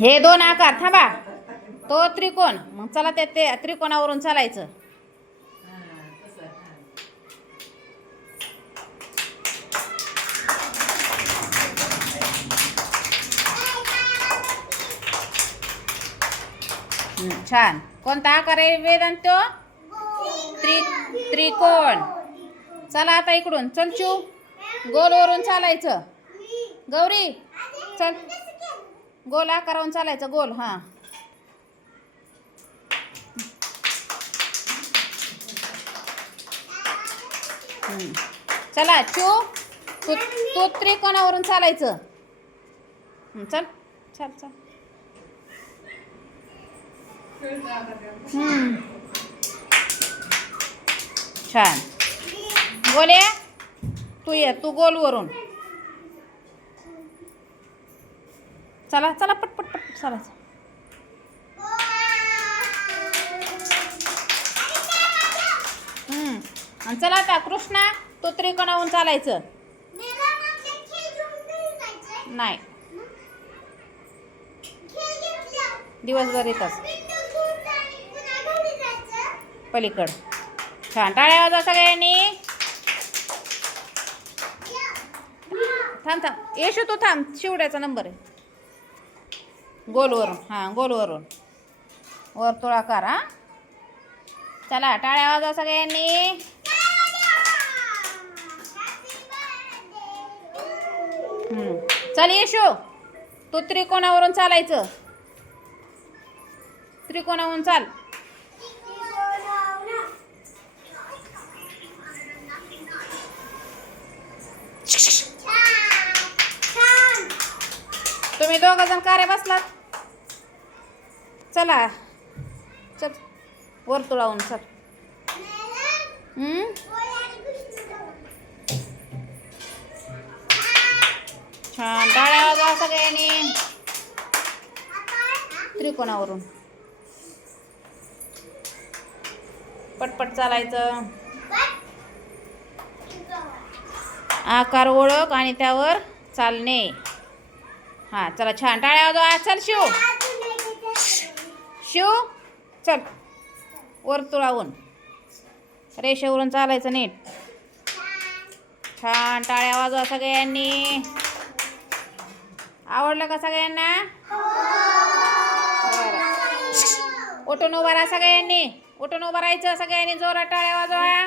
हे दोन आकार थांबा. तो त्रिकोण. मग चला ते ते त्रिकोणावरून चालायचं. छान. कोणता आकार आहे वेदांत तो? त्रि त्रिकोण. चला आता इकडून. चल गोलवरून चालायचं. गौरी चल. गोल आकारावरून चालायचं गोल हां. चला चू तू तू त्रिकोणावरून चालायचं. चल चल चल. छान. गोले तू ये तू गोलवरून. चला चला पटपट पट चला हम्म. आणि चला आता कृष्णा तो त्रिकोणावरून चालायचं. नाही. दिवसभर येतच. पलीकड. छान. टाळ्या वाजा सगळ्यांनी. थांब थांब. येशू तू थांब. शिवड्याचा नंबर आहे. गोलवरून हां गोलवरून वर्तुळाकार हां चला टाळ्या वाजवा सगळ्यांनी. चल येशू. तू त्रिकोणावरून चालायचं. त्रिकोणावरून चाल. तुम्ही दोघ जण कार्य बसलात. चला. चल. वर्तुळावून चल. हम्म? छान. टाळ्या वाजवा सगळ्यांनी. त्रिकोणावरून. पटपट चालायचं. आकार ओळख आणि त्यावर चालणे. हां चला छान. टाळ्या वाजवा. चल शिव. शिव चल. वर्तुळावून रेषेवरून चालायचं नीट. छान टाळ्या वाजवा सगळ्यांनी. आवडलं का सगळ्यांना? बरं. उठून उभा राहा सगळ्यांनी. उठून उभं राहायचं सगळ्यांनी. जोरात टाळ्या वाजवा.